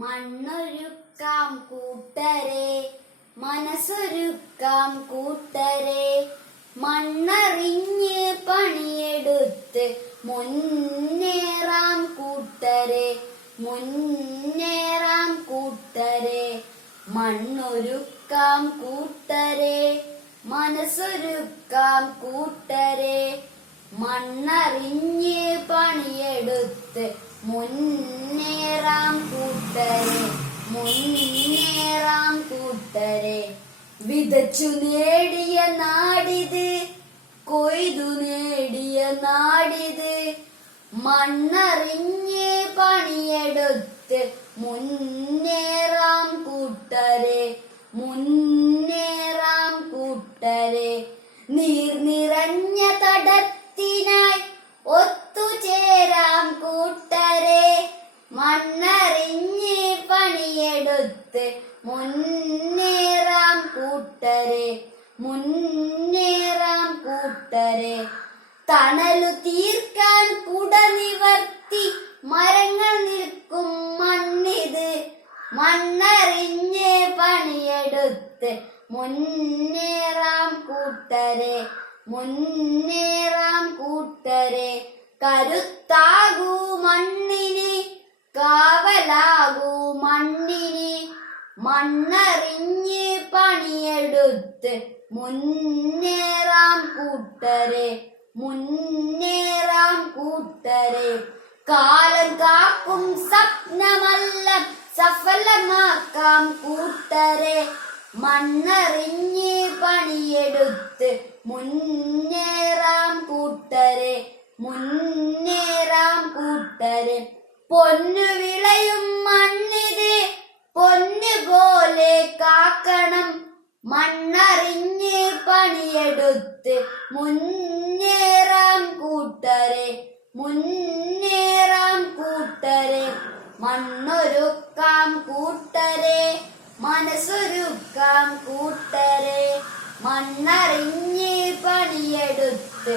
മണ്ണൊരുക്കാം കൂട്ടരെ, മനസ്സൊരുക്കാം കൂട്ടരെ, മണ്ണറിഞ്ഞ് പണിയെടുത്ത് മുന്നേറാം കൂട്ടരെ, മുന്നേറാം കൂട്ടരെ. മണ്ണൊരുക്കാം കൂട്ടരെ, മനസ്സൊരുക്കാം കൂട്ടരെ, മണ്ണറിഞ്ഞ് പണിയെടുത്ത് മുന്നേറാം കൂട്ടരെ, മുന്നേറാം കൂട്ടരെ. വിതച്ചു നേടിയ നാടിത്, കൊയ്തു നേടിയ നാടിത്, മണ്ണറിഞ്ഞ് പണിയെടുത്ത് മുന്നേറാം കൂട്ടരെ, മുന്നേറാം കൂട്ടരെ. നീർ നിറഞ്ഞ തടത്തിനായി ഒത്തുചേരാം കൂട്ടരെ, മണ്ണറിഞ്ഞ് പണിയെടുത്ത് മുന്നേറാം കൂട്ടരെ, മുന്നേറാം കൂട്ടരെ. തണലു തീർക്കാൻ കുട നിവർത്തി മരങ്ങൾ നിൽക്കും മണ്ണിത്, മണ്ണറിഞ്ഞ് പണിയെടുത്ത് മുന്നേറാം കൂട്ടരെ, മുന്നേറാം കൂട്ടരെ. കരുത്താകൂ മണ്ണിന്, കാവലാകൂ മണ്ണിന്, മണ്ണറിഞ്ഞ് പണിയെടുത്ത് മുന്നേറാം കൂട്ടരെ, മുന്നേറാം കൂട്ടരെ. കാലം കാക്കും സ്വപ്നമെല്ലാം സഫലമാക്കാം കൂട്ടരെ, മണ്ണറിഞ്ഞ് പണിയെടുത്ത് മുന്നേറാം കൂട്ടരെ, മുന്നേറാം കൂട്ടരെ. പൊന്നു വിളയും മണ്ണിത്, പൊന്നു പോലെ കാക്കണം, മണ്ണറിഞ്ഞ് പണിയെടുത്ത് മുന്നേറാം കൂട്ടരെ, മുന്നേറാം കൂട്ടരെ. മണ്ണൊരുക്കാം കൂട്ടരെ, മനസ്സൊരുക്കാം കൂട്ടരെ, മണ്ണറിഞ്ഞ് പണിയെടുത്ത്